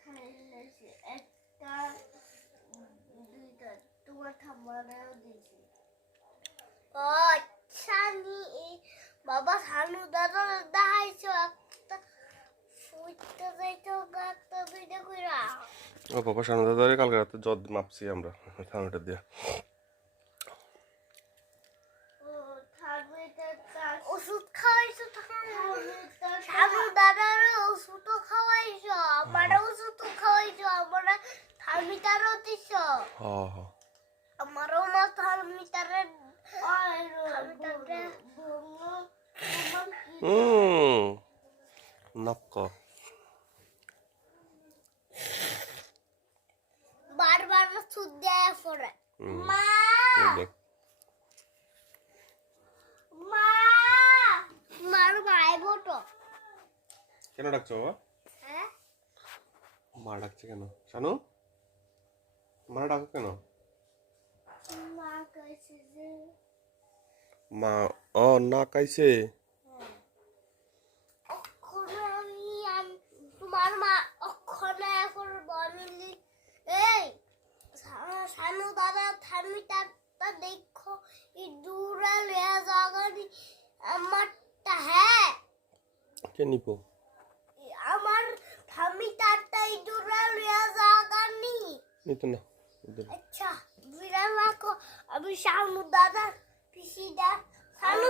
খাইলেছি একটা দুইটা তোমার ঠাম্মারেও দিয়েছি। ও আচ্ছা বাবা সানু দাদা দেখাইছো একটা ফুটতে যাইতো একটা দুইটা কইরা। ও বাবা সানু দাদারে কালকে রাতে জ্বর মাপছি আমরা থার্মোমিটার দিয়ে। ওষুধ খাওয়াইছো সানু দাদার ওষুধ খাওয়াইছো, আমার ওষুধ খাওয়াইছো, আমার থার্মিটারও দিছো। আমারও না থার্মিটারের বারবার ওষুধ দেয় পরে। মা মা মার ভাই বটো কেন ডাকছো বাবা? হ্যাঁ মা ডাকছে কেন? শানু মা ডাকো কেন? মা কইছে যে মা ও না কাইছে। তোমার মা অক্ষরে এখন বলিলি এই সানু দাদা থার্মিটারটা দেখো এই দূরে লেয়া জাগানি আমারটা। হ্যাঁ কে নিবো? আমার থার্মিটারটা এই দূরে লেয়া জাগানি নিতো না। আচ্ছা বিড়াল রাখো, আমি সানু দাদা পিসিদা সানু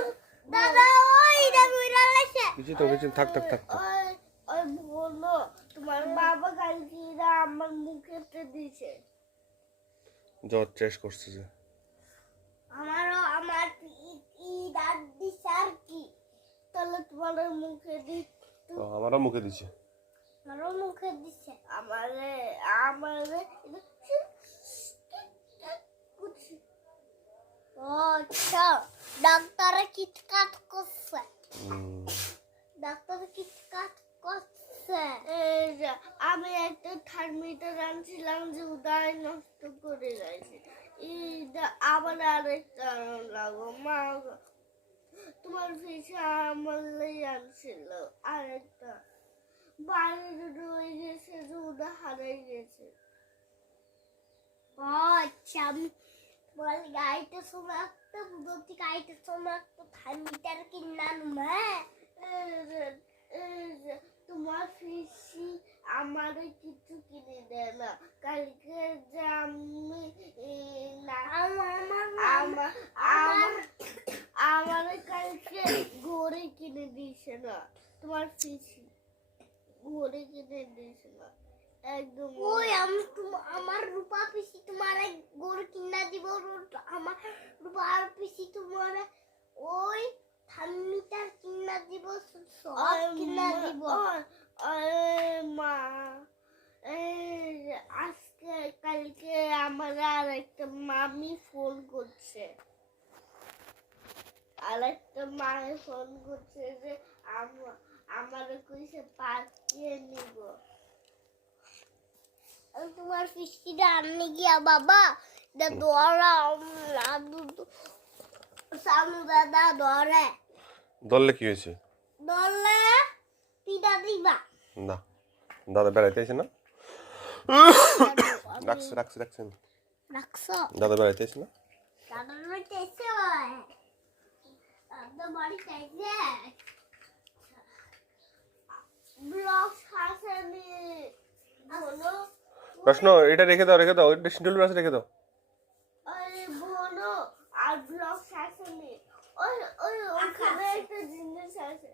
দাদা ওই দা বিড়াল আছে কিছু তো কিছু থাক থাক থাক। ওই বলো তোমার বাবা কালকে আমার মুখেতে দিছে। জ্বর চেস করছে যে আমারও আমার ই দাঁত দিছে আর কি তাহলে তোমার মুখে দিত। আমারও মুখে দিছে। আমারও মুখে দিছে। আমারে আমারে ও আচ্ছা ডাক্তারে কিটকাট করছে। ডাক্তারে কিটকাট করছে। এই যে আমি একটা থার্মিটার আনছিলাম যে উদয় নষ্ট করে গেছে। আবার আরেকটা লাগো মা তোমার পিছে আমার লাই আনছিল আরেকটা বাইরে রয়ে গেছে যে উদা হারাই গেছে। ও আচ্ছা আমি বল গাইতে সময় একটা বুদ্ধি গাইতে সময় একটা থার্মিটার কিনলাম। হ্যাঁ তোমার ফিসি আমারে কিছু কিনে দেয় না। কালকে যে আমি আমার কালকে ঘড়ি কিনে দিয়েছে না, তোমার ফিসি ঘড়ি কিনে দিয়েছে না একদম। ওই আমি আমার রূপা পিসি তোমার ঘড়ি কিনা দিব, আমার রূপা পিসি তোমার ওই থার্মিটার কিনা দিব, সব কিনা দিব। মা আজকে কালকে আমার আর একটা মামি ফোন করছে, আর একটা মায়ে ফোন করছে যে আমার কইছে পাঠিয়ে নিব। তোমার ফিসকিটা আনলে গিয়া বাবা দৌড়া সানু দাদা দৌড়ে। দললে কি হয়েছে? দৌড়লে পিঠা দিবা না দাদা বেড়াইতে আছে না? রাখছে রাখছে রাখছেন রাখছো দাদা বেড়াইতে আছে না? দাদা বাড়িতে এসে দাদা বাড়িতে এসে ব্লগ হাসানি বলো প্রশ্ন এটা রেখে দাও ড্রেসিং টেবিলের পাশে রেখে দাও। আরে বলো আর ব্লগ হাসানি ওই ওই ওখানে একটা জিনিস আছে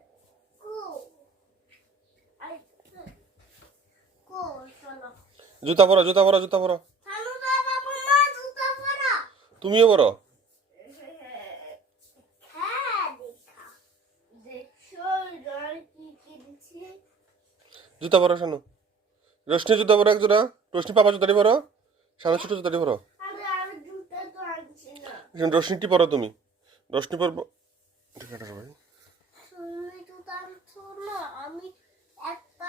চলো জুতা পরো জুতা পরো জুতা পরো। তুমিও পরো। জুতা পরো শানু। রোশনি জুতা পরো একজোড়া। রোশনি পাপা জুতাটি পরো। শানু ছোট জুতাটি পরো। রোশনিটি পরো তুমি। রোশনি পরবো ঠিক আছে ভাই। আমি একটা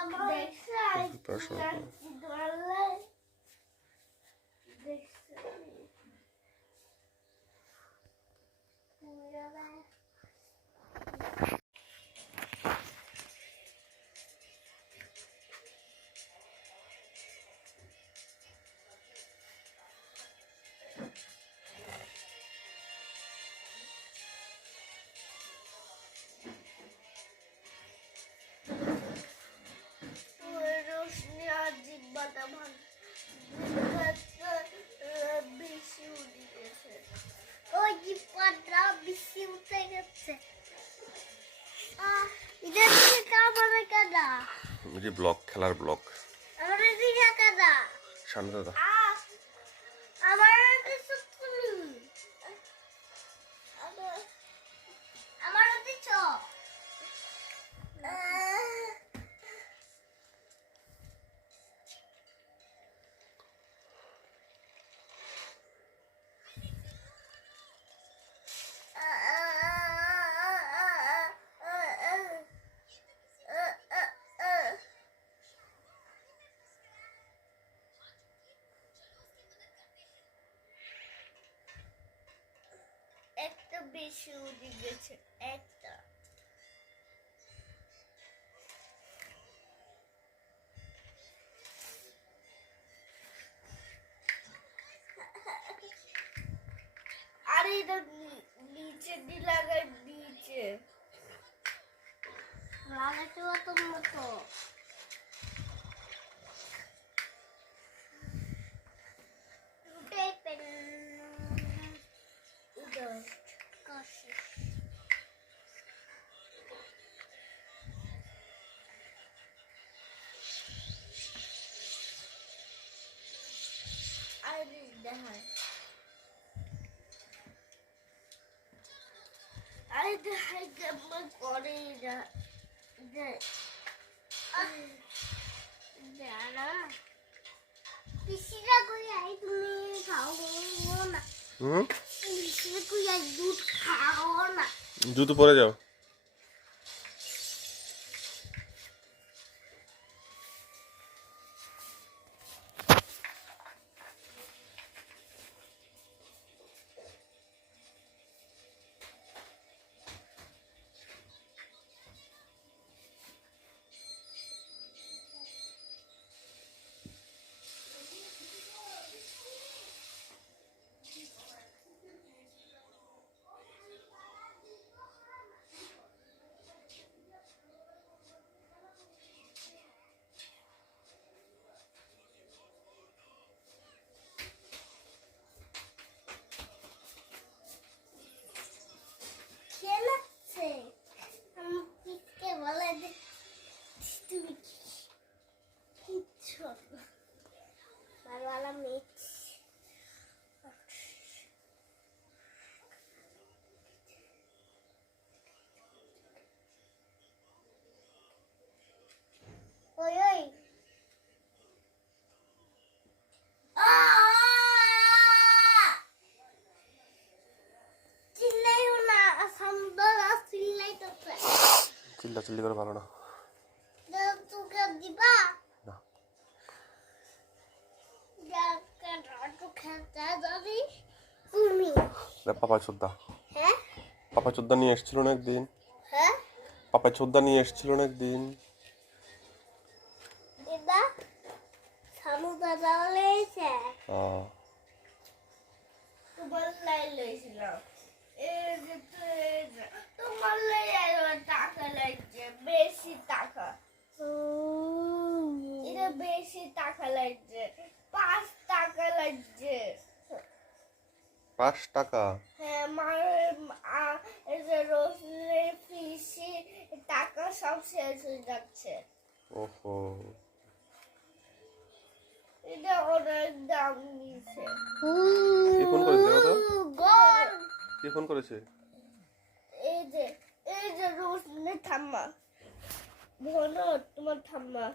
যে ব্লক, খেলার ব্লক। আমার দিকে কাদা সামনে দাদা। আমার কিছু তুমি আমার দিছ একটা বেশি উঠে গেছে একটা আর এটা নিচে দি লাগাই দিয়েছে লাগাতে অত মতো I get my body that জানা পিসিরা কই আই তুমি খাও না পিসিরা কই আই দুধ খাও না জুতো পরে যাও। Oi, oi. চিল্লাইও না সামদরা চিল্লাইতেছে চিল্লাচিল্লি করে ভালো না। তোকে দিবা না যাকে রাজু খেতে যাবি তুমি পাপা চোদ্দা। হ্যাঁ পাপা চোদ্দা নিয়ে এসেছিল না একদিন। হ্যাঁ পাপা চোদ্দা নিয়ে এসেছিল না একদিন। দিদা সামদরা লইছে তোমার লাই লইছিলাম তোমার লাই টাকা লাগছে বেশি টাকা এটা বেশি টাকা লাগছে 5 টাকা লাগছে 5 টাকা। হ্যাঁ রোজের ফিসি টাকা সব শেষ হয়ে যাচ্ছে ওহো এটা অনেক দাম নিছে কে ফোন করেছে দেখো তো? গর কে ফোন করেছে? এই যে রোজনের ঠাম্মা বলো তোমার ঠাম্মা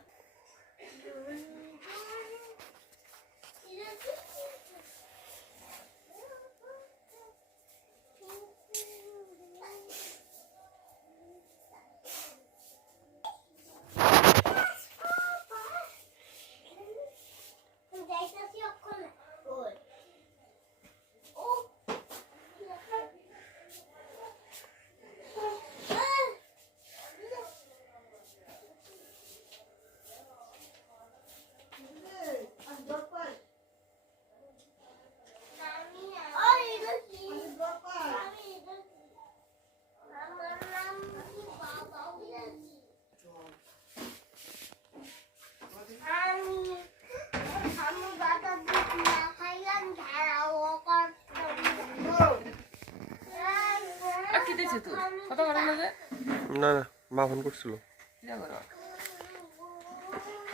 না না মা ফোন করছিল।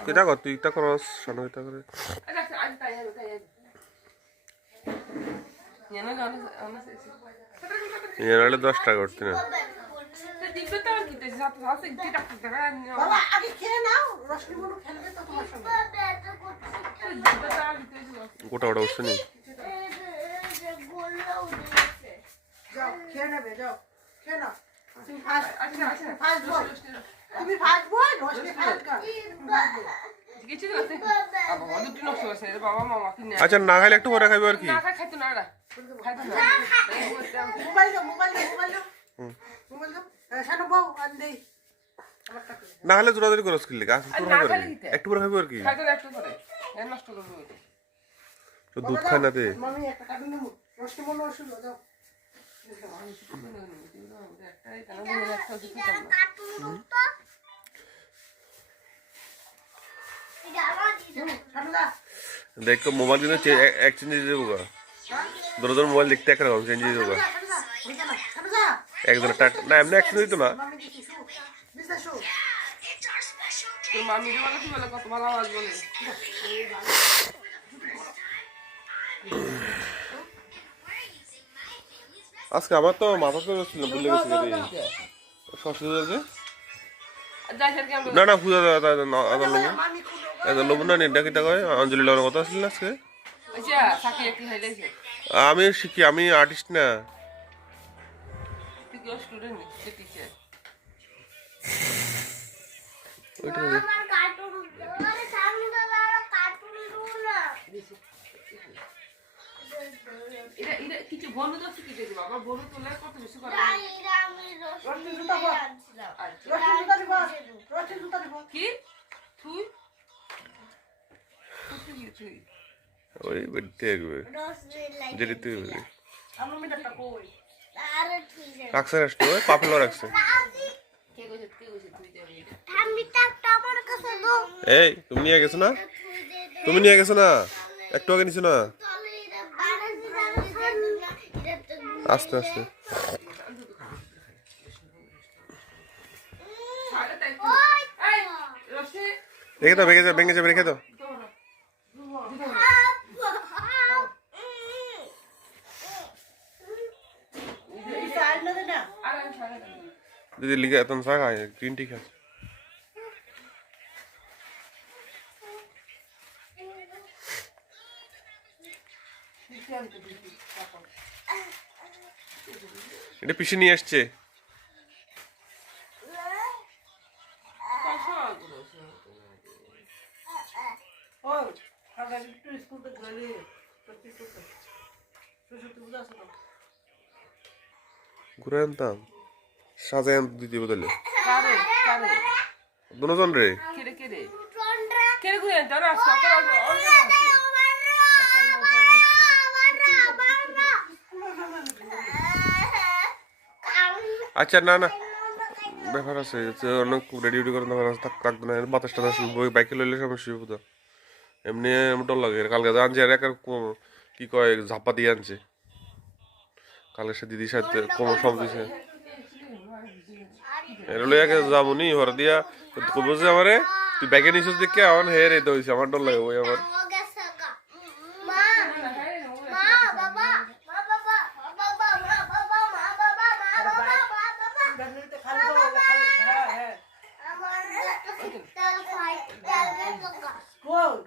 কিতা কর তুই ইতা করস শোনো ইতা করে এনারে 10 টাকা করতে না বাবা আগে খেয়ে নাও রশ্মি মনু খেলবে তো তোমার সঙ্গে গোটা ওটা উঠছে নি যাও খেয়ে নেবে যাও খেয়ে নাও তুমি ফার্স্ট বল তুমি ফার্স্ট বল রশ্মি ফার্স্ট গান আচ্ছা না খাইলে একটু পরে খাইবে আর কি মোবাইল দাও মোবাইল দাও শানু বউ আন দেই না হলে জোরাজোরি করস কি লিগা একটু পরে খাইবে আর কি তো দুধ খায় না দে মামি একটা কাটুন নেবো রশ্মি মনু আসলো যাও শানু দা देख तो मोबाइल के एक्सचेंज दे होगा दोनों दोनों मोबाइल देखते हैं चेंज होगा শানু দা एक दोनों टाट ना हमने एक्सचेंज तो ना মামি দিছি শু দিছা শু আজকে আমার তো মাথা তো ছিল ভুলে গেছি রে সরস্বতী যে না না পূজা আদা লোব মামি কুলো আদা লোব না নেডা কিটা কয় অঞ্জলি লওয়ার কথা ছিল আজকে আমি শিখি আমি আর্টিস্ট না ওইটা দে। কিছু বন্ধু তো শিখে দিবি বাবা বন্ধু তোলা কত বেশি করে রশ্মি জুতা বল রশ্মি জুতা দিব রশ্মি জুতা দিব কি তুই তুই ওই বেটে একবার যেটি তুই আমার মিটারটা কই রাখছে রাখছে ওই পাপলো রাখছে কে কইছে তুই যাবি এই তুমি নিয়ে গেছো না তুমি নিয়ে গেছো না একটু আগে নিছো না আস্তে আস্তে এই রসে রেখে দাও ভেঙে যাবে রেখে দাও এই সাইড না দে না আর আমি ছাড়া দেব দিদি লিখে এত শাক আয় গ্রিন টি খাস এটা পিছিয়ে নিয়ে আসছে ওই আগে একটু স্কুল থেকে গেলি সত্যি সত্যি সত্যি বুঝাছ না ঘুরে আনতাম সাজায় আনতে দিতে বদলে কারে দুজন রে কেরে কেরে কই জানা সকাল আচ্ছা না না ব্যাপার আছে যে অনেক রেডি করে ব্যাপার আছে থাকতো না বাতাসটা বই বাইকে লইলে সমস্যা হতো এমনি ডর লাগে কালকে আনছে আর একার কি কয় ঝাপা দিয়ে আনছে কালকে সে দিদির সাথে কোমর সব দিছে এর লইয়াকে যাবনি হর দিয়া কব যে আমারে তুই ব্যাগে নিছিস দেখে আমার হে রে দইছে আমার ডর লাগে ওই আমার গাড়িতে খালি দাও খালি হ্যাঁ কই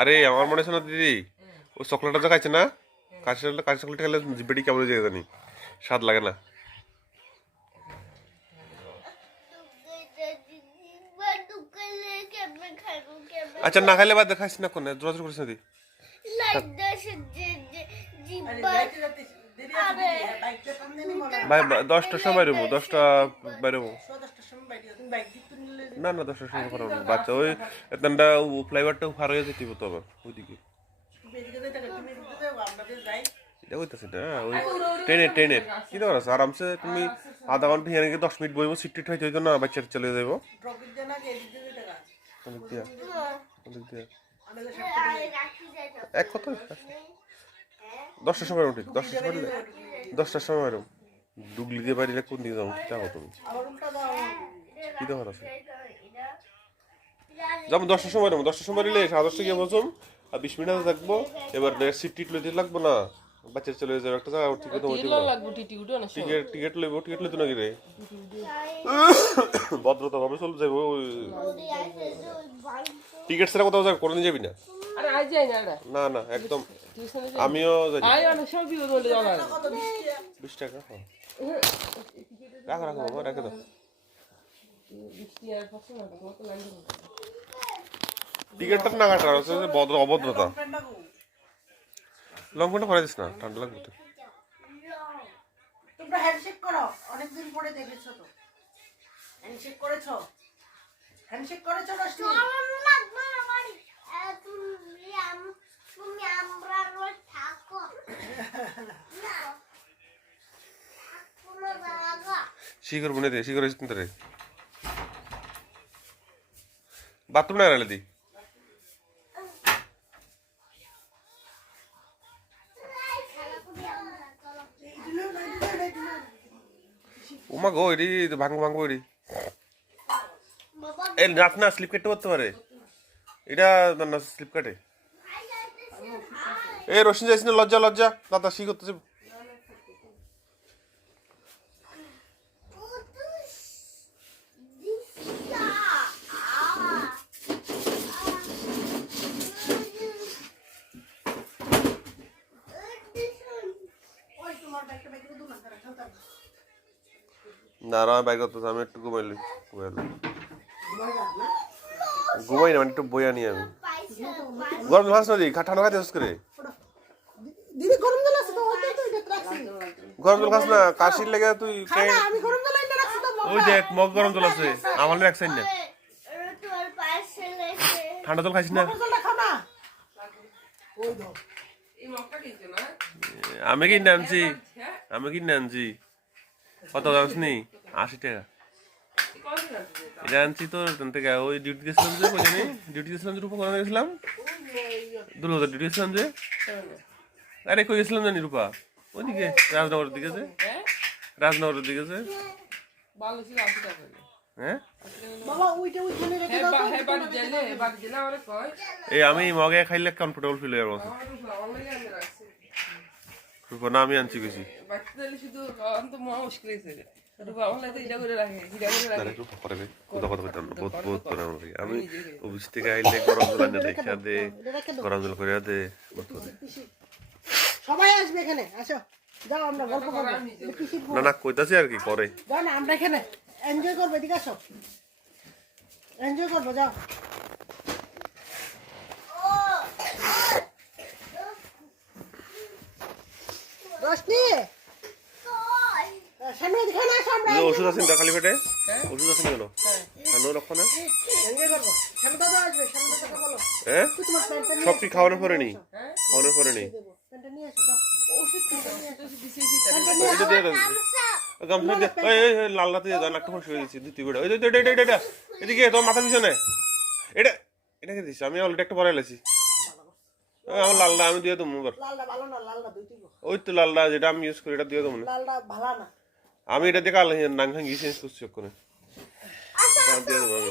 আরে আমার মনে হয় না দিদি ও চকলেটটা তো খাইছে না কাঁচা চকলেট খেলে জিব্বেটি কেমন যায় জানি স্বাদ লাগে না আচ্ছা না খাইলে বাদ খাইছি না কোন জোর করিস না দি আরে যাইতে যাইতে দেরি আছে বাইকটা সামনে নি মনে ভাই 10টার সময় রুমো 10টা বাইরেমো 10টার সময় বাইক তুমি বাইক দিতে নিলে না না 10টার সময় করাবো বাচ্চা ওই এতটা ফ্লাইওভারটা ফার হয়ে যেতে হতো আবার ওইদিকে বেদিকে যাইতে তুমি দিতে যাও আমাদের যাই এটা হইতাছে না ওই ট্রেনের কি দরকার আছে আরামসে তুমি আধা ঘন্টা হেনে 10 মিনিট বইবো সিট টিট হইতো না বাচ্চা চলে যাবো ড্রপিং দেন আগে এদিকে যেতে টাকা অনেক দিয়া আমাদের এক কত 10টার সময় উঠি 10টার সময় উঠি 10টার সময় ডুগলি দিয়ে বাড়িলে কোন দিকে যাবো কি চাও তুমি আবার উল্টা দাও কি দোকান আছে যেমন 10টার সময় নেবো 10টার সময় নিলে 10:30 গিয়ে বসুম আর 20 মিনিট থাকবো এবার সিট টিট লইতে লাগবো না বাচ্চা চলে যাবে একটা জায়গা ঠিক তো টিলা লাগবো টিটি উঠো না টিকিট লইতো নাকি রে ভদ্রতা ভাবে চলে যাবো টিকিট ছাড়া কোথাও যাবে কোনোদিন যাবি না আরে আজ যাই না এটা না না একদম আমিও যাই আই অনেক সব কি বলে জানা 20 টাকা রাখো বাবা রেখে দাও বৃষ্টি আর ফসল না কত লাগে টিকিটটা না কাটার হচ্ছে অভদ্রতা লং প্যান্টটা পরে দিস না ঠান্ডা লাগবে তো তোমরা হ্যান্ডশেক করো অনেকদিন পরে দেখেছো তো হ্যান্ডশেক করেছো রশ্মি তুমি আমরা থাকো শিখর বুনে দে শিখর চিন্তা রে বাথরুম না রালে দি ওমা গো এডি ভাঙবো এডি এই রাত না স্লিপ কেটে করতে পারে এটা না স্লিপ কাটে এই রোশনি যাইস না লজ্জা দাদা শি করতেছে না আর আমি বাইক করতেছি আমি একটু ঘুমাইলি ঘুমাই না মানে একটু বই আনি আমি গরম হাস না দি ঠান্ডা খাইতে হাস করে দিদি গরম জল আছে তো ওতে তো এটা রাখছি গরম জল খাস না কাশির লেগে তুই খানা আমি গরম জল এটা রাখছি তো ওই দেখ মগ গরম জল আছে আমার রাখছেন না তোমার পাশে লেখে ঠান্ডা জল খাইস না গরম জলটা খাও না ওই দাও এই মগটা কিনছো না আমি কিনে আনছি কত জানিস নি 80 টাকা এটা আনছি তো থেকে ওই ডিউটি গেছিলাম যে কই জানি ডিউটি গেছিলাম যে রূপা কোথায় গেছিলাম দুর্গাপূজা ডিউটি গেছিলাম যে আরে কই গেছিলাম জানি রূপা ওইদিকে রাজনগরের দিকে যে রাজনগরের দিকে যে ভালো ছিল 80 টাকা হ্যাঁ বাবা ওইটা ওইখানে রেখে দাও তো বাড়ি জেলে আমারে কয় এই আমি মগে খাইলে কমফোর্টেবল ফিল হয় আমার অনলাইনে আমি রাখছি রূপা না আমি আনছি বেশি বাড়িতে দিলে শুধু অন্ত মহা মুশকিল হয়েছে রূপা অনলাইনে এটা করে রাখে হিরা করে রাখে রূপা করে রে কথা কইতাম না বহুত করে আমি অফিস থেকে আইলে গরম জল আনে রেখে দে গরম জল করে দে সবাই আসবে এখানে আসো যাও আমরা গল্প করব পিসির না কইতাছি আর কি করে যাও না আমরা এখানে এনজয় করব এদিকে আসো এনজয় করব যাও রোশনি সামনে দিকে না সামনে এই ওষুধ আছে না খালি পেটে ওষুধ আছে কেন খানো রাখো না এনজয় করব সামনে দাদা আসবে সামনে দাদা বলো হ্যাঁ তুই তোমার প্যান্টটা নিয়ে সব কি খাওয়ানোর পরে নি খাওয়ানোর পরে নি প্যান্টটা নিয়ে এসো যাও ওষুধ দিছি এটা দিয়ে দাও গামছা দিয়ে এই লালটা দিয়ে দাও একটা ফসকে দিছি দ্বিতীয় বেড়া এটা এদিকে তোমার মাথা পিছনে এটা কে দিছিস আমি অলরেডি একটা পরে লাইছি আমার লালটা আমি দিয়ে দেবো এবার লালটা ভালো না লালটা দুই দিব ওই তো লালটা যেটা আমি ইউজ করি এটা দিয়ে দেবো না লালটা ভালো না আমি এটা দেখে আল্লাহ নাং ভাঙ্গি চেঞ্জ করছি করে দিয়ে দেবো আমি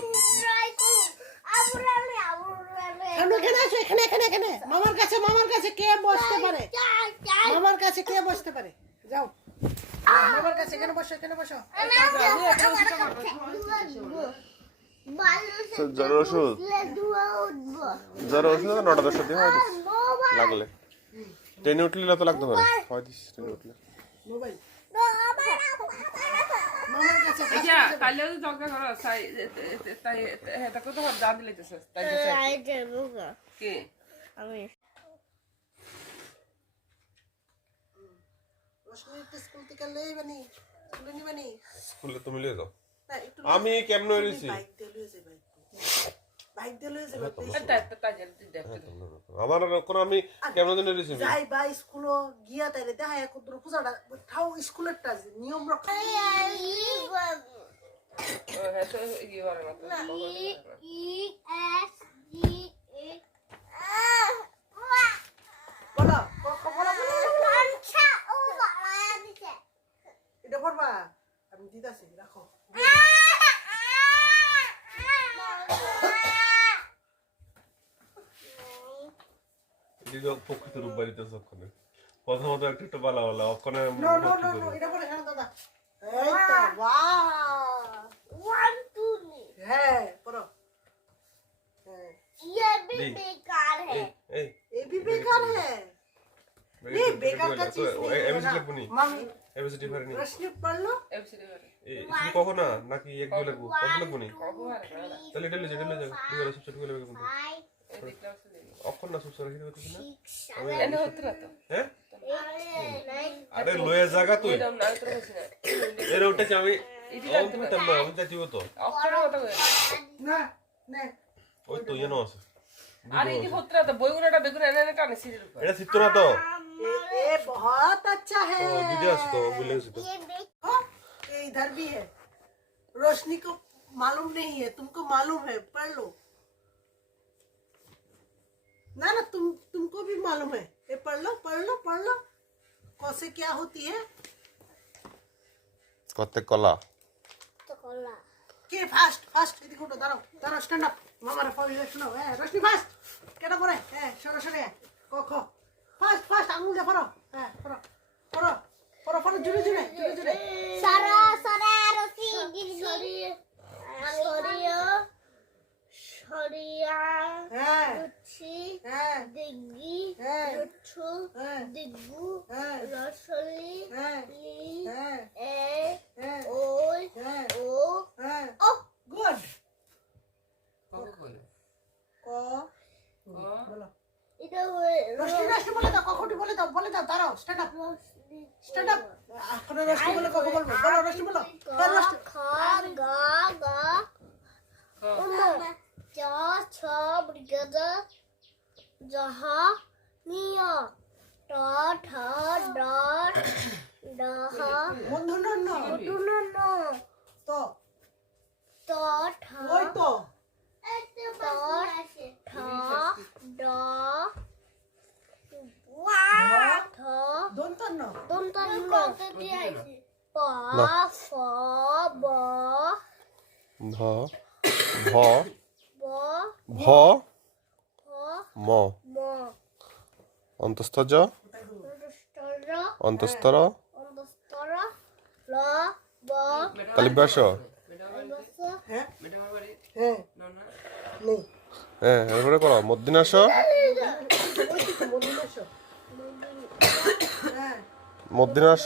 সামনে এখানে আসো এখানে মামার কাছে কে বসতে পারে মামার কাছে কে বসতে পারে যাও মামার কাছে এখানে বসো জ্বর ওষুধ 9টা 10টা দিয়ে হয় লাগলে ট্রেনে উঠলে তো লাগতে পারে হয় দিস ট্রেনে উঠলে মোবাইল মামার কাছে আচ্ছা কালও তো ঝগড়া করো তাই এটা কত হাত দাঁত দিলেছে তাই কে আমি রোশনি স্কুল থেকে লইবানি স্কুলে নিবানি স্কুলে তুমি লিয়ে যাও না একটু আমি কেমনে হইছি বাইক দিয়ে লইয়ে যাই বাইক দিয়ে লইয়ে যাবে তাই দেখতে আমার কোন আমি কেমনে দিন হইছি যাই বাই স্কুল গিয়া তাইলে দেখা এক দূর পূজাটা ঠাও স্কুলেরটা নিয়ম রক্ষা হ্যাঁ তো কি করে না বলো এটা করবা আমি দিতাছি রাখো নিজে প্রকৃত রূপ বাড়িতেছে ওখানে প্রথমত একটু বালা বালা ওখানে নো নো নো নো এটা পরে শানদাদা এই তো বাহ 1 2 হ্যাঁ পড়ো হ্যাঁ ये भी बेकार है এই ये भी बेकार है नहीं बेकार का चीज नहीं है এবিসিডি ना লাগবো নি मम्मी এবিসিডি পারি নি रोशनी पढ़ लो এফসিডি করে এই শুধু কখন না নাকি এক দুই লাগবো কত লাগবো নি কবুয়ার করে তাহলে এটা লেজে তুই গেলে সব ছোট করে কিন্তু 5 এই দেখতে পাচ্ছি অক্ষর না সব সরে কি করছিস না 6 এনে হতো না তো হ্যাঁ 8 আরে লয়ে জায়গা তুই এরকম না তো হচ্ছে না এর উঠেছে আমি আমি যাচ্ছি তো অক্ষরের কথা কই ना नहीं ওই তো ইয়ে আছে আরে এই হতো না তো বইগুলোটা বেগুন এনে এনে টানে সিরির উপর এটা চিত্র না তো ये बहुत अच्छा है ও দিদি আছে তো বলে গেছি তো ये बेकार हाँ, ये इधर भी है रोशनी को मालूम नहीं है तुमको मालूम है पढ़ लो ना ना तुमको भी मालूम है ये पढ़ लो पढ़ लो कौसे क्या होती है কত কলা तो कोला के फास्ट फास्ट এদিকে উঠো দাঁড়াও দাঁড়াও স্ট্যান্ড আপ মামার পড়ে শোনো হ্যাঁ রোশনি ফাস্ট কেটা পড়ে হ্যাঁ সরো সরে ক খ ফাস্ট ফাস্ট আঙুল দিয়ে পড়ো হ্যাঁ পড়ো পড়ো পড়ো পড়ো জুড়ে জুড়ে জুড়ে জুড়ে सारा सारा रसी गिरगिरी सरिया सरिया হ্যাঁ लुची হ্যাঁ दिग्गी হ্যাঁ लुच्छू হ্যাঁ दिग्गू হ্যাঁ रसली হ্যাঁ ली হ্যাঁ ए হ্যাঁ ओय হ্যাঁ ओ হ্যাঁ ओ গুড কবু কই ক বলো इधर রোশনি রোশনি বলে দাও দাঁড়াও স্ট্যান্ড আপ স্ট্যান্ড আপ এখন রোশনি বলে কখন বলবো বলো রোশনি বলো হ্যাঁ রোশনি खान गा गा चा छा ब्रिगेड जहा निया टा ठा डॉट डहा মূর্ধন্য दुननो তো तो ठा ওই তো ठा डा ठा দন্তন্য दुननो पा फा बा ভ ভ बा ভ फ ম म অন্তস্তজ Stara, অন্তস্তর Stara, La, Ba, তালিবাস Basa, হ্যাঁ মেডা আমার বাড়ি হ্যাঁ না না নেই হ্যাঁ এরপরে করো মদ্দিনাস ওই তো মূর্ধন্য হ্যাঁ মদ্দিনাস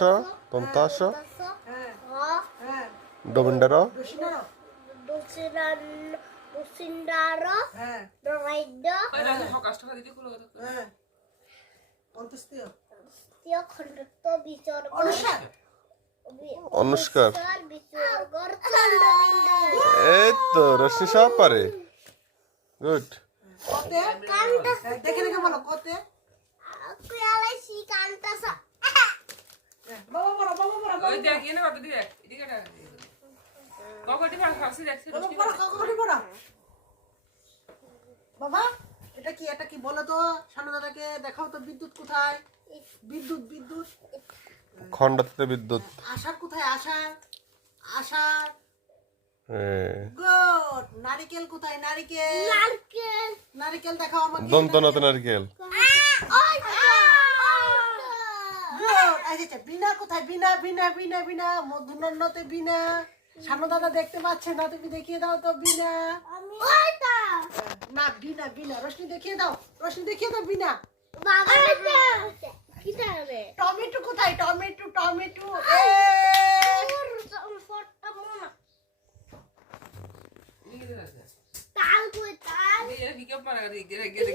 দন্তাস Basa, হ্যাঁ Ha, হ্যাঁ ডোমিন্ডার রোশনি Dusindara, হ্যাঁ Raida, ওই রাজা হকাশ টাকা দিতে খুলো কথা হ্যাঁ অন্তস্তীয় Tia Khandatta, Bichar, অনুষ্কার অনুষ্কার Bichar, Chandavindu, এই তো রশ্মি সব পারে গুড কতে Kanta, দেখে দেখে বলো কতে Kuyala, she Kanta, বাবা বড় ওই দেখ এনে কত দিয়ে এদিকে টাকা দিয়ে ককটি ভাগ ফাসি দেখছি রশ্মি বাবা এটা কি বলো তো সানু দাদাকে দেখাও তো বিদ্যুৎ কোথায় বিদ্যুৎ খণ্ডাতে বিদ্যুৎ আশার কোথায় আশার হ্যাঁ। গুড নারকেল কোথায় Narkel, নারকেল দেখাও আমাকে দন্তনাতে নারকেল গুড আচ্ছা বিনা কোথায় বিনা মধুনন্নতে বিনা সানু দাদা দেখতে পাচ্ছে না তুমি দেখিয়ে দাও তো বিনা Oita, না বিনা রোশনি দেখিয়ে দাও বিনা Baba, kita be. টমেটো কোথায় টমেটো এ Tal koi tal. এর কি কেপ মারা গেছে গেরে গেরে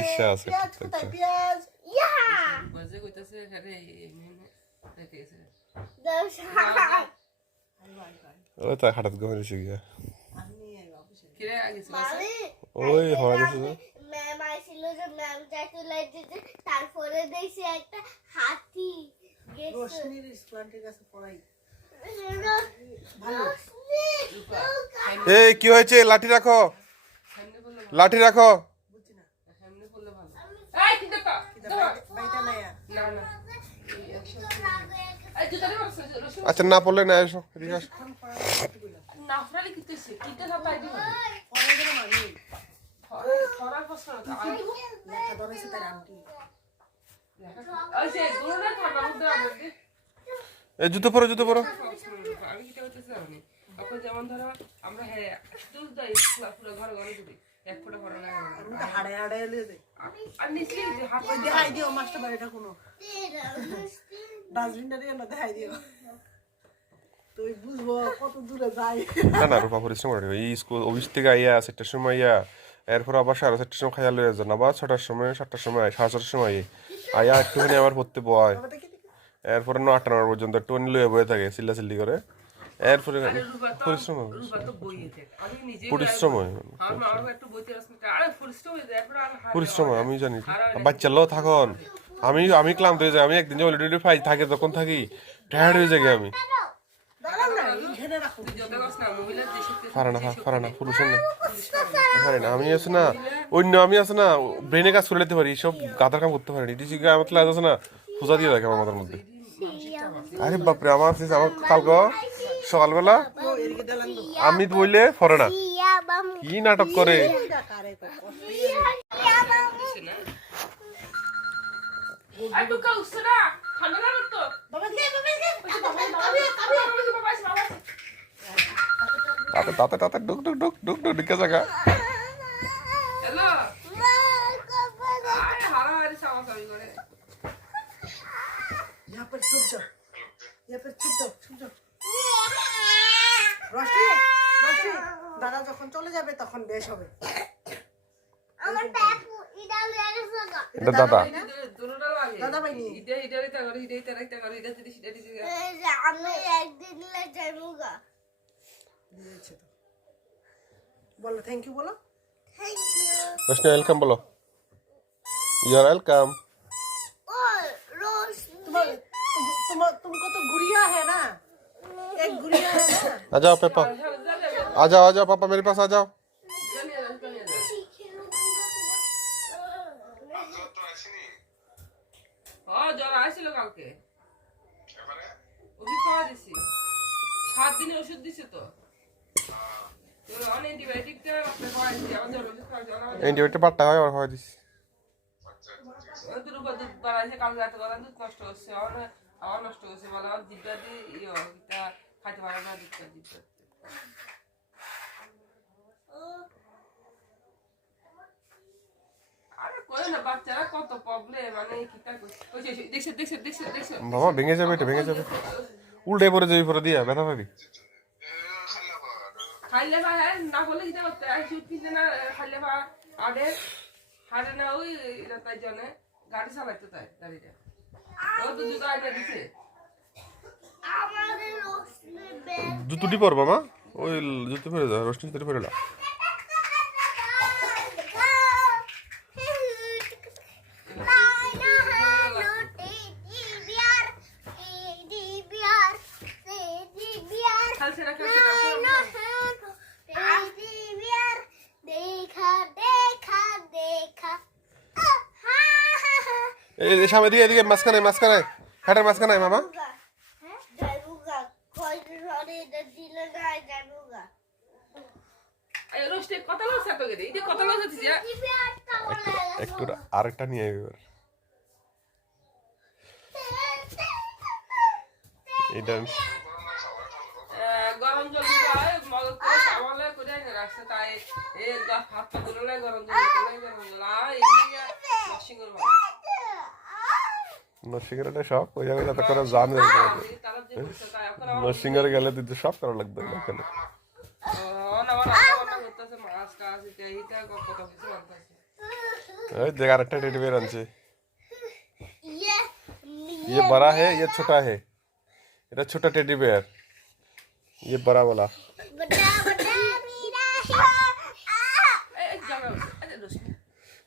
ইচ্ছা আছে পেঁয়াজ কোথায় পেঁয়াজ Ya. বাজে কইতাছে আরে এমনি দেখেছে Dasha. ওই তাই হঠাৎ ঘুমিয়েছে গিয়া কিরে আগে Mami. ওই হওয়া গেছে যে। ম্যাম আইছিল যে ম্যাম চাইছিল যে তারপরে দেখছি একটা হাতি গেছে রোশনির স্টুডেন্টের কাছে পড়াই এই কি হয়েছে লাঠি রাখো বুঝছি না সামনে করলে ভালো এই কি দেখা বাইটা নাই আর না না এই জুতারে মারছ রশ্মি আচ্ছা না পড়লে না এসো এদিকে আসো। এখন পড়াই না ফরালি কিতেছে কিতে সাথে আইডি পড়াই গেল না নেই খরার প্রশ্ন লেখা ধরেছে তার আন্টি ওই যে গুরুটা ঠান্ডার মধ্যে আমাকে এই জুতো পরো আমি কি করতেছি জানি এখন যেমন ধরো আমরা হ্যাঁ দুধ দেই পুরো ঘরে ঘরে দিই এক ফোঁটা পরে লাগে হাড়ে হাড়ে এলে দে আর নিচে যে হাত ওই দেখাই দিও মাস্টার বাড়িটা কোনো ডাস্টবিনটা দিয়ে না দেখাই দিও তুই বুঝবো কত দূরে যাই না না রূপা পরিশ্রম করে এই স্কুল অফিস থেকে আইয়া 7টার সময় আইয়া এরপর আবার 7:30টার সময় খাইয়া লয়ে যান আবার 6টার সময় 7টার সময় 6:30টার সময় আইয়া একটুখানি আবার পড়তে বয় এরপরে 9টা পর্যন্ত একটুখানি লয়ে বয়ে থাকে চিল্লাচিল্লি করে এরপরে পরিশ্রম হয় রূপা তো বইয়েছে আমি নিজে পরিশ্রম হয় আমার একটু বইতে রাস্তা আরে পরিশ্রম হয়ে যায় এরপর আর পরিশ্রম হয় আমি জানি বাচ্চার লোক থাকুন আমি ক্লান্ত হয়ে যাই আমি একদিন যে অলরেডি ফাই থাকে তখন থাকি টায়ার্ড হয়ে যাই আমি পারে না পুরুষের না পারে না আমি আছে না অন্য আমি আছে না ব্রেনে কাজ করে নিতে পারি সব গাদার কাম করতে পারি ডিসি আমার ক্লাস আছে না পূজা দিয়ে রাখে আমার মাথার মধ্যে আরে বাপরে আমার কালকে সকালবেলা আমি বললে ফরে না কি নাটক করে একটু কাউছে না ঠান্ডা লাগে তো তাতে ডুক ঢুকে জায়গা হ্যালো আরে হারাহারি সামাসামি করে यहाँ पर छुप जाओ রশি দাদা যখন চলে যাবে তখন বেশ হবে আমার বাপু ইডা লয়ে গেছে এটা দাদা দুটোটা লাগে দাদা ভাই নি এটা রেখা করে এটা রেখা করে এটা দিদি সেটা দিদি এই যে আমি একদিন লে যাইবুগা দিয়েছে তো বলো থ্যাংক ইউ বলো থ্যাংক ইউ রোশনি ওয়েলকাম বলো ইউ আর ওয়েলকাম ও रोज तुमको तो गुड़िया है ना एक गुड़िया है ना आ जाओ पापा आ जाओ पापा मेरे पास आ जाओ জ্বর আসছিল কালকে ওষুধ খাওয়া দিছি 7 দিনে ওষুধ দিছে তো অ্যান্টিবায়োটিকটা আপনি খাওয়াইছি আমার জ্বর ওষুধ খাওয়া জ্বর এন্টিবায়োটিক বাট্টা হয় আর হয় দিস দুধ বাড়াইছে কালকে রাতে গলা দুধ নষ্ট হচ্ছে আমার নষ্ট হচ্ছে বলে আমার জিব্বা দিয়ে এটা খাইতে পারে না জিব্বা আরে কই না বাচ্চারা কত প্রবলেম মানে কিটা ওই দেখছে বাবা ভেঙে যাবে এটা ভেঙে যাবে উল্টে পড়ে যাবি পরে দিয়া ব্যথা পাবি খাইলে ভাই না বলে কিটা করতে আর সুদ কিনতে না খাইলে ভাই হাড়ে না ওই এটা তাই জানে গাড়ি চালাইতে তাই গাড়িটা ও তো জুতো আইটা দিছে আমাদের রোশনি ব্যাগ জুতুটি পর মামা ওই জুতো পরে যা রোশনি জুতো পরে না খালছে না এই সামনে দিকে এদিকে মাঝখানে হাটের মাঝখানে মামা রোস্টে কত লস এত গেছে এটা কত লস হচ্ছে একটু আরেকটা নিয়ে এবার এটা গরম জল দিতে মদত করে সামালে করে রাখছে তাই এই হাত পা ধুলে গরম জল আর এমনি ওয়াশিং এর নরসিংহের সব ওই যাবে না তো করে জানে নরসিংহের গেলে তুই সব করা লাগবে এখানে देख आरेक्टा टेडी बेयर आनছে ये बड़ा है ये छोटा है এটা छोटा टेडी बेयर ये बड़ा वाला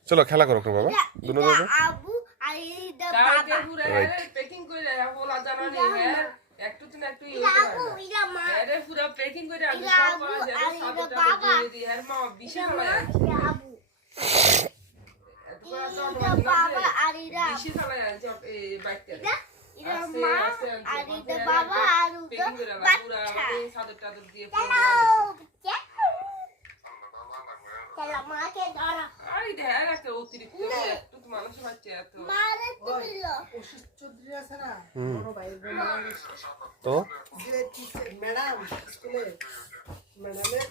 चलो खेला करो बाबा दोनों दोनों আবু আইদা বাবা প্যাকিং করে বলা জানা নেই একটু দিন একটু ইলা মা আরে পুরো প্যাকিং করে আমি সব করা যায় সাদটা দিয়ে দিই আর মা বিশাল আবু বাবা আরিরা বিশাল আছে এই বাইকটা ইরা মা আরিদা বাবা আর প্যাকিং করে পুরো সাদটা দিয়ে পুরো খেলা মাকে ধরো আরে ধ্যান একটা অতিরিক্ত একটু তো মানুষের বাচ্চা এত মারে তুইল ওষুধ চৌধুরী আছে না বড় ভাই বোন তো যে টিচার ম্যাডাম স্কুলে ম্যাডামের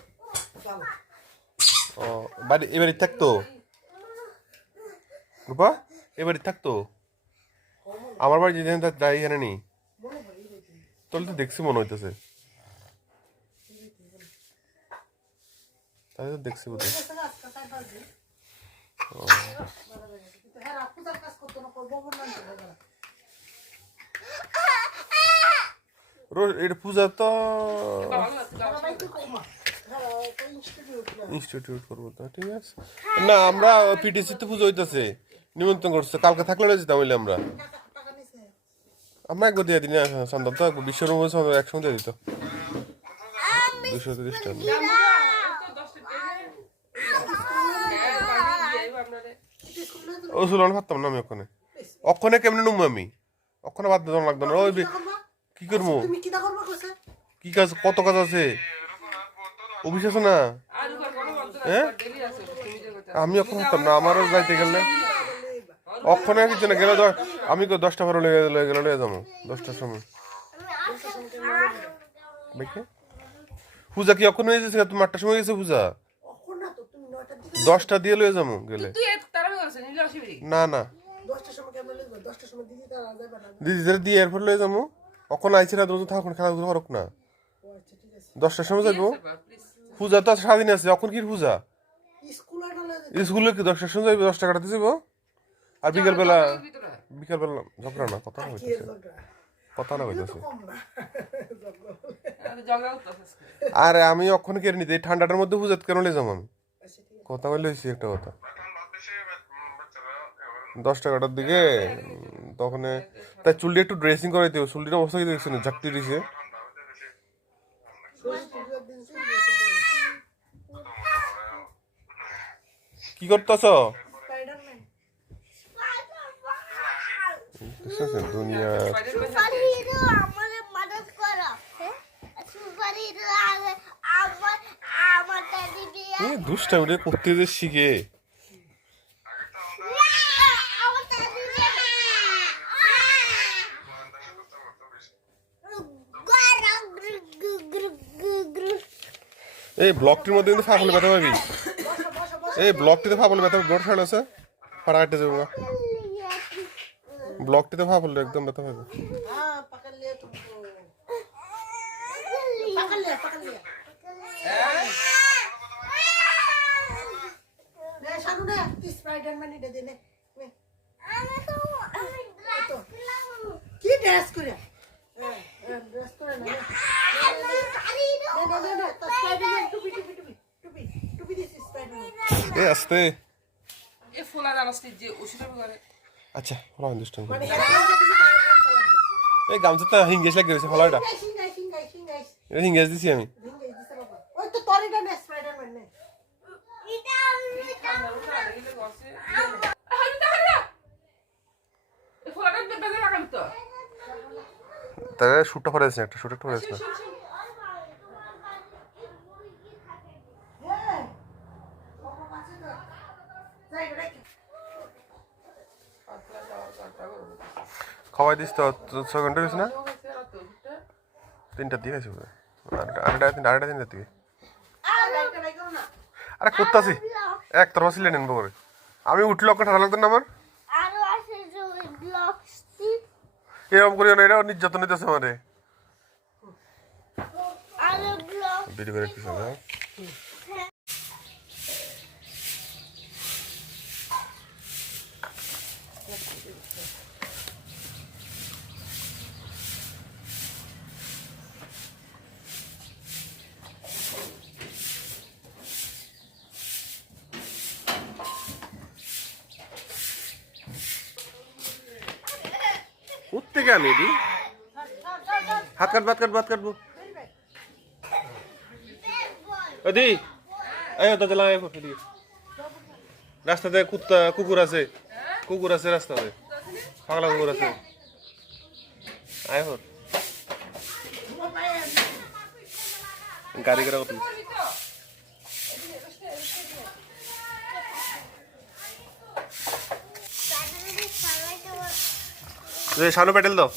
বাবা ও বাড়ি এবারে থাকতো রূপা এবারে থাকতো আমার বাড়ি যেদিন যাই এখানে নি তাহলে তো দেখছি মনে হইতেছে তাই তো দেখছি বোধ হ্যাঁ পূজার কাজ করতো না করবো না এটা পূজা তো ইনস্টিটিউট ইনস্টিটিউট করবো তো ঠিক আছে না আমরা পিটিসি তে পুজো হইতেছে নিমন্ত্রণ করছে কালকে থাকলে না যেতাম হইলে আমরা টাকা নিছে আমরা একবার দিয়ে দিন সন্তান তো বিশ্বরূপ একসঙ্গে দিয়ে দিত 230 টাকা ও সুলন ভাবতাম না আমি ওখানে কেমনে নুমু আমি ওখানে বাদ দিতাম লাগতো না ওই কি করবো তুমি কিটা করবা কইছে কি কাজ কত কাজ আছে অফিস আছে না হ্যাঁ আমি ওখানে হতাম না আমারও যাইতে গেলে ওখানে কিছু না গেলে আমি 10টা 12 লেগে গেলে লয়ে যাবো 10টার সময় দেখে পূজা কি ওখানে হয়ে যাচ্ছে তুমি 8টার সময় গেছে পূজা এখন না তো তুমি 9টার দিকে 10টা দিয়ে লয়ে যাবো গেলে তুই এত তাড়াতাড়ি করছিস নিলে অসুবিধা না না 10টার সময় কেমন লাগবে 10টার সময় দিদি তারা যাবে না দিদিদের দিয়ে এরপর লয়ে যাবো ওখানে আইছি না তুমি থাকুন খেলাধুলা করুক না ও আচ্ছা ঠিক আছে 10টার সময় যাবো পূজা তো স্বাধীন আছে এখন কি পূজা স্কুল আর না স্কুলে কি 10টার সময় যাইবে 10 টাকাটা দিব আর বিকালবেলা ঝগড়া না কথা না কি হইতেছে লগা কথা না হইতেছে কম না জগা উঠতেছিস আরে আমি ওখানে কেড়ে নিতে এই ঠান্ডাটার মধ্যে পূজা কেন লয়ে যাবো আমি আচ্ছা ঠিক আছে কথা বলে হয়েছি একটা কথা 10 টাকাটার দিকে তখন তাই চুলটি একটু ড্রেসিং করে দিও চুলটির অবস্থা কি দেখছেন ঝাঁকটি দিছে পূজার দিন কি করতেছ স্পাইডারম্যান দুনিয়া সুপার হিরো আমারে মদদ করো সুপার হিরো আমার আমার দাদি দিয়া দুষ্টামি রে করতে যে শিখে আমার দাদি দিয়া এই ব্লকটির মধ্যে কিন্তু ফাফলে ব্যথা পাবি এই ব্লকটিতে ফাফলে ব্যথা ব্লড ছাড় আছে ফাড়া কাটতে যাবো ব্লকটিতে ফাফলে একদম ব্যথা পাবে हां पकड़ लिया तुमको पकड़ लिया ले शानू ने स्पाइडरमैन ही दे देने की ड्रेस करे ड्रेस करे ना ना तो स्पाइडरमैन टुपी दिस स्पाइडरमैन এই আস্তে এ ফোলা জানাসটি যে ওষুধের করে আচ্ছা ফলো আন্ডারস্ট্যান্ড माने এই গামছাটা হিঙ্গেশ লাগে গেছে ফলো এটা सिंगाइस হিঙ্গেশ দিছি আমি ওই তো তরিটা নে স্পাইডারম্যান নে এ ফোলাটা বেদে লাগাম তো তাহলে শুটটা পরে আছে একটা শুট একটা পরে আছে খাওয়াই দিস তো 6 ঘন্টা হয়েছে না 3টার দিকে আছে আড়াইটা 3টার দিকে আরে করতেছি এক তরফ ছিলে নেন করে আমি উঠলে ওকে ঠান্ডা লাগতো না আমার আরো আছে যে ব্লকসটি এরকম করিও না এটা নির্যাতন নিতেছে আমারে আরো ব্লক ভিডিও করে কিছু না উঠতে কেন এদি হাত কাটবো ওদি আয় তো চালা এদি রাস্তাতে কুকুর আছে রাস্তাতে পাগলা কুকুর আছে আয় হোক গাড়ি করে কত শানু প্যাটেল দাও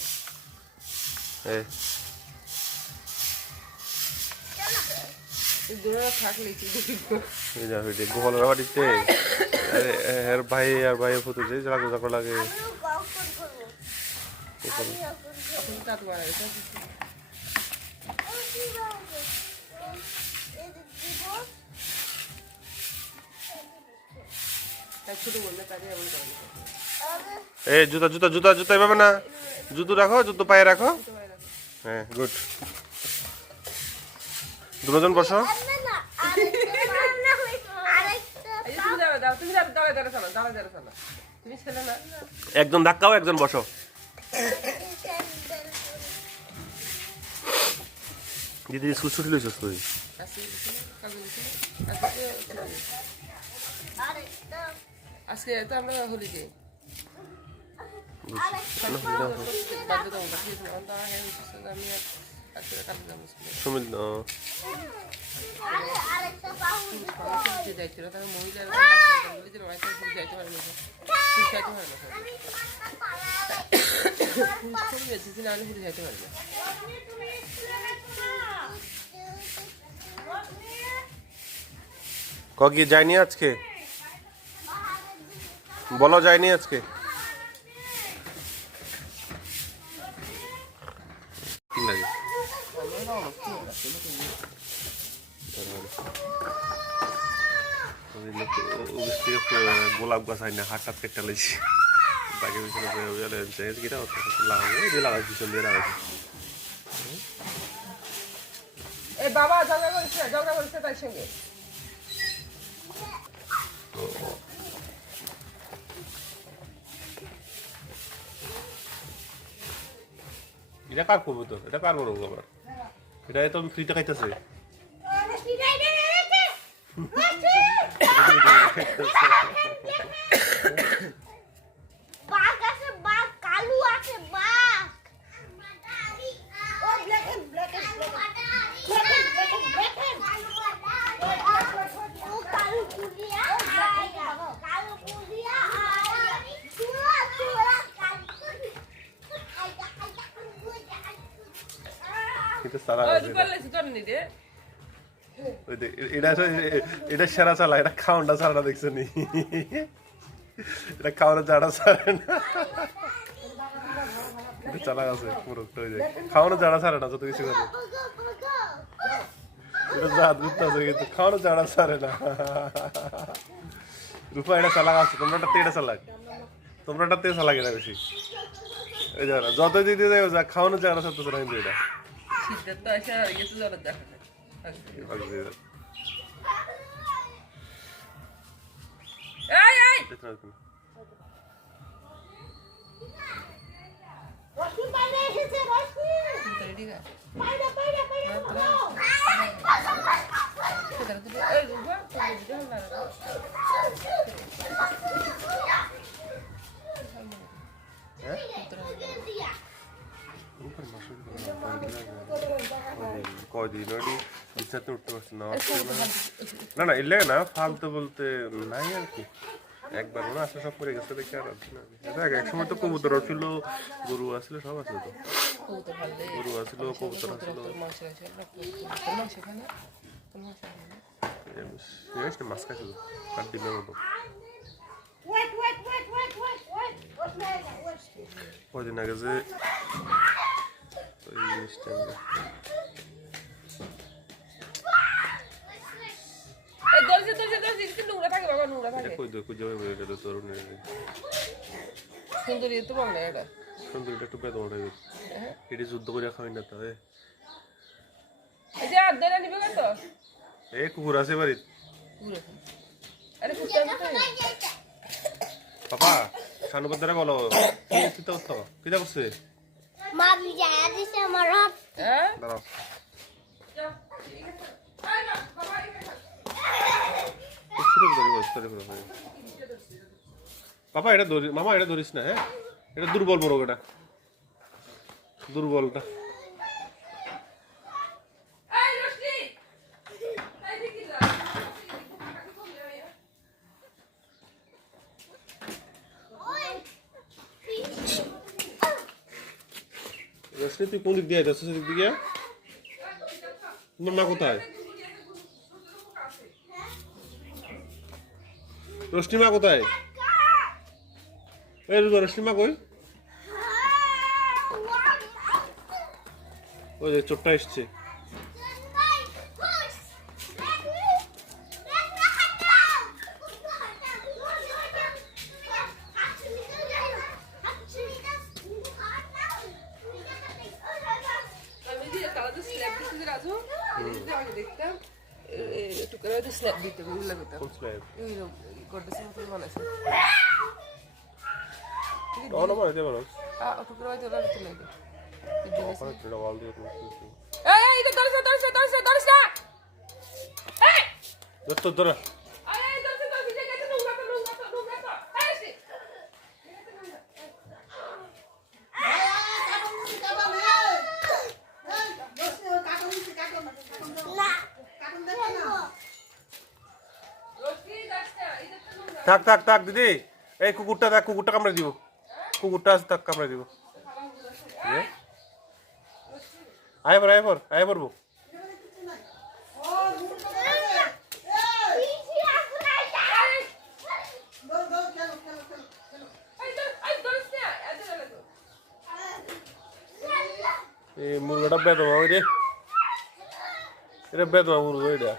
এই থাকলে এই যা হইছে গোপালের বাড়িতে এর ভাই আর ভাই ফুটু যে জাগো জাগো লাগে আমিও গল্প করবো আমিও করবো কাজ করা গেছে ছোট বললে তাকে এমন করে এই জুতা জুতা জুতা জুতা এভাবে না জুতো রাখো জুতো পায়ে রাখো হ্যাঁ গুড দুজন বসো তুমি দাঁড়ায় দাঁড়ায় চালো দাঁড়ায় দাঁড়ায় চালো তুমি ছেলে না একজন ধাক্কাও একজন বসো দিদি স্কুল ছুটি লইছিস তুই আজকে তো আমরা হোলিডে সুমিত যাইছিল তার মহিলার যাইতে পারে না যাইতে পারে না যাইতে পারে না কি যায়নি আজকে বলো যায়নি আজকে কি লাগে গোলাপ গাছ আই না হাট টাট কেটে লাইছি বাকি পিছনে কিটা হচ্ছে লাগাই পিছন দিয়ে লাগাইছি এই বাবা ঝগড়া করেছে তার সঙ্গে এটা কার করবো তো এটা কার করবো আবার এটা তো আমি ফ্রিতে খাইতেছি বাঘ আছে বাঘ কালু আছে বাঘ ও কালু পুরিয়া কালু পুরিয়া চুরা চুরা এটা সারা ওই দুপাল্লে তোর নি রে এটা সেরা চালা এটা খাওয়ানটা ছাড়া দেখছো নি এটা খাওয়ানো জাড়া ছাড়ে না এটা চালা আছে পুরো হয়ে যায় খাওয়ানো জাড়া ছাড়ে না যত কিছু করে এটা জাত ঘুরতে আছে কিন্তু খাওয়ানো জাড়া ছাড়ে না রূপা এটা চালা আছে তোমরা এটা চালাক তোমরা এটা চালাক এটা বেশি এই যারা যত দিতে যাই যা খাওয়ানো জাড়া ছাড়তেছে না কিন্তু এটা সিদ্ধার্থ এসে গেছে জলের দেখা এই এই রশ্মি বাইরে এসেছে রশ্মি ঠিক আছে বাইরে বাইরে বাইরে এই রূপা তোর দিকে না কয়দিন ওটি বিছাতে উঠতে পারছি না না না এলে না ফালতু বলতে নাই আর কি একবার মনে আসলে সব করে গেছে দেখে আর আসছে না দেখ এক সময় তো কবুতর ছিল গরু আসছিল সব আসলো তো গরু আসছিল কবুতর আসছিল মাছ খাইছিল কাট ডিমের মতো কয়দিন আগে যে ওই জিনিসটা এই দর্জি কি নোংরা থাকে বাবা নোংরা থাকে কই যাবে বলে গেল তরুণের সুন্দরী তো বল না এটা সুন্দরীটা একটু বেদম উঠে গেছে এটি যুদ্ধ করে খাওয়াই না তো এই যে আর দেনা নিবে কত এই কুকুর আছে বাড়ি পুরো আরে কুত্তা পাপা শানুবাদ্দারে বলো কি তো করছে মা বিজয়া দিছে আমার হাত হ্যাঁ দাঁড়াও পাপা এটা ধরি মামা এটা ধরিস না হ্যাঁ এটা দুর্বল বড় এটা দুর্বলটা রোশনি তুই কোন দিক দিয়ে যাচ্ছিস সেদিক দিয়ে? তোমার মা কোথায়? রোশনি মা কোথায়? এই রোশনি মা কই? ওই যে চোরটা এসছে। আমি যে তারা তো স্ল্যাব দিচ্ছে যে রাজু যদি আগে দেখতাম একটু করে হয়তো স্ল্যাব দিতে বুঝলে পেতাম কোন স্ল্যাব? গড্ডেসের মতো বানাইছে অন আমার এটা বলো। একটু করে হয়তো ওরা দিতে লাগে ওখানে একটা ওয়াল দিয়ে তুমি এই এটা ধরিস না ধরিস না ধরিস না ধরিস না এই দত্ত ধরা। আরে এই ধরিস না ভিজে গেছে নোংরা তো এই সে রোশনি দাসটা এটা তো নোংরা থাক থাক থাক দিদি, এই কুকুরটা দেখ, কুকুরটা কামড়ে দিব, কুকুরটা আছে থাক কামড়ে দিব। আয় পর আয় পর আয় পড়বো। এই মুরগাটা বেদমা ওই রে, এটা বেদমা মুরগা এটা।